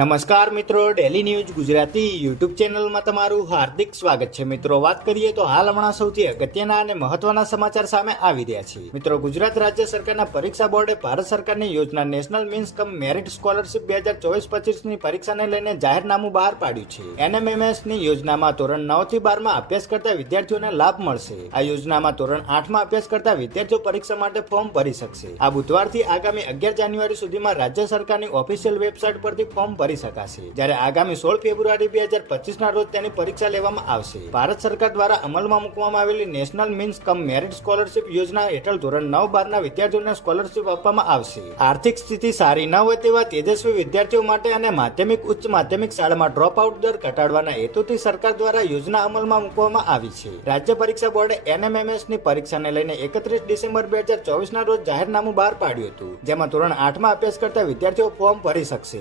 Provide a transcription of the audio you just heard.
નમસ્કાર મિત્રો, daily news Gujarati YouTube ચેનલમાં તમારું હાર્દિક સ્વાગત છે। મિત્રો, વાત કરીએ તો હાલ હમણાં સૌથી અગત્યના અને મહત્વના સમાચાર સામે આવી રહ્યા છે। મિત્રો, ગુજરાત રાજ્ય સરકારના પરીક્ષા બોર્ડે ભારત સરકારની યોજના નેશનલ મીન્સ કમ મેરિટ સ્કોલરશીપ 2024-25 ની પરીક્ષાને લઈને જાહેરનામું બહાર પાડ્યું છે। NMMS ની યોજનામાં ધોરણ 9 થી 12 માં અભ્યાસ કરતા વિદ્યાર્થીઓને લાભ મળશે। આ યોજનામાં ધોરણ 8 માં અભ્યાસ કરતા વિદ્યાર્થીઓ પરીક્ષા માટે ફોર્મ ભરી શકશે। આ બુધવારથી આગામી 11 જાન્યુઆરી સુધીમાં રાજ્ય સરકારની ઓફિશિયલ વેબસાઇટ પરથી ફોર્મ ભરી શકાશે, જ્યારે આગામી 16 ફેબ્રુઆરી 2025 ના રોજ તેની પરીક્ષા લેવામાં આવશે। ભારત સરકાર દ્વારા અમલમાં મૂકવામાં આવેલી નેશનલ મીન્સ કમ મેરિટ સ્કોલરશીપ યોજના હેઠળ ધોરણ 9-12 ના વિદ્યાર્થીઓને સ્કોલરશીપ આપવામાં આવશે। આર્થિક સ્થિતિ સારી ન હોય તેવા તેજસ્વી વિદ્યાર્થીઓ માટે અને માધ્યમિક ઉચ્ચ માધ્યમિક શાળામાં ડ્રોપ આઉટ દર ઘટાડવાના હેતુથી સરકાર દ્વારા યોજના અમલમાં મૂકવામાં આવી છે। રાજ્ય પરીક્ષા બોર્ડે NMMS ની પરીક્ષાને લઈને 31 ડિસેમ્બર 2024 ના રોજ જાહેરનામું બહાર પાડ્યું હતું, જેમાં ધોરણ 8 માં અભ્યાસ કરતા વિદ્યાર્થીઓ ફોર્મ ભરી શકશે।